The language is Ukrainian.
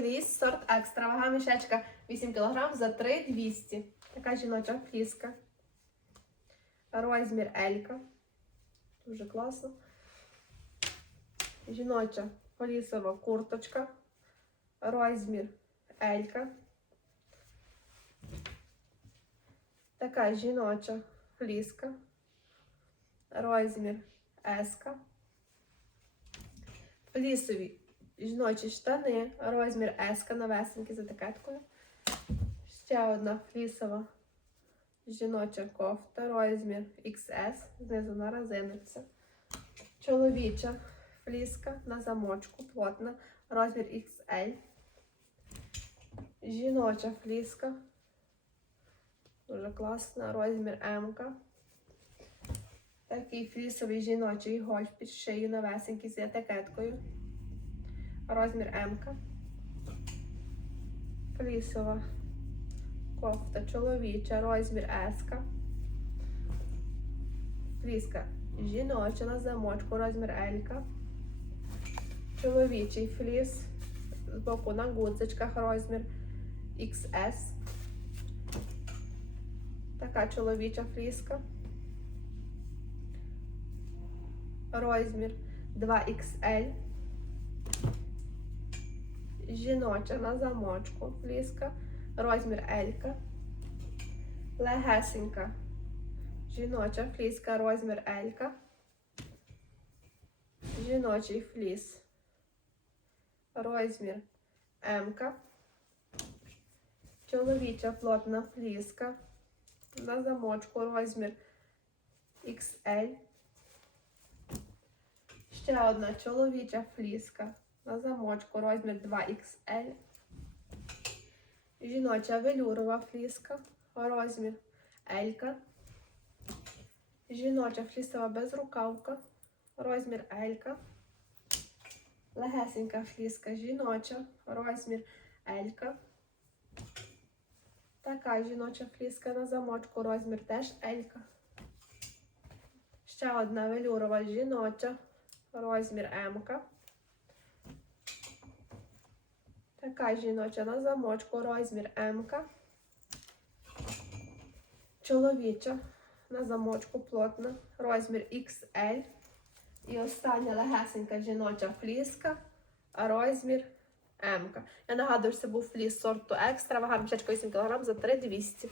Фліс, сорт екстра. Вага мішечка 8 кг за 3,200. Така жіноча фліска. Розмір Елька. Дуже класно. Жіноча флісова курточка. Розмір Елька. Така жіноча фліска. Розмір Еска. Флісові жіночі штани, розмір Еска новесенький з етикеткою. Ще одна флісова жіноча кофта, розмір XS, знизу на резиночці. Чоловіча фліска на замочку, плотна, розмір XL. Жіноча фліска. Дуже класна, розмір М. Такий флісовий жіночий гольф під шию новесенький з етикеткою. Розмір М. Флісова кофта чоловіча, розмір С. Фліска жіноча на замочку, розмір L. Чоловічий фліс з боку на гудзичках, розмір XS. Така чоловіча фліска. Розмір 2XL. Жіноча на замочку фліска. Розмір L. Легесенька. Жіноча фліска, розмір L. Жіночий фліс. Розмір М. Чоловіча плотна фліска. На замочку розмір XL. Ще одна чоловіча фліска. На замочку розмір 2XL. Жіноча велюрова фліска. Розмір L. Жіноча флісова безрукавка. Розмір L. Легесенька фліска жіноча. Розмір L. Така жіноча фліска на замочку. Розмір теж L. Ще одна велюрова жіноча. Розмір М. Така жіноча на замочку, розмір М. Чоловіча на замочку плотна, розмір XL. І остання легесенька жіноча фліска, розмір М. Я нагадую, що це був фліс сорту екстра, вага мішечка 8 кг за 3200.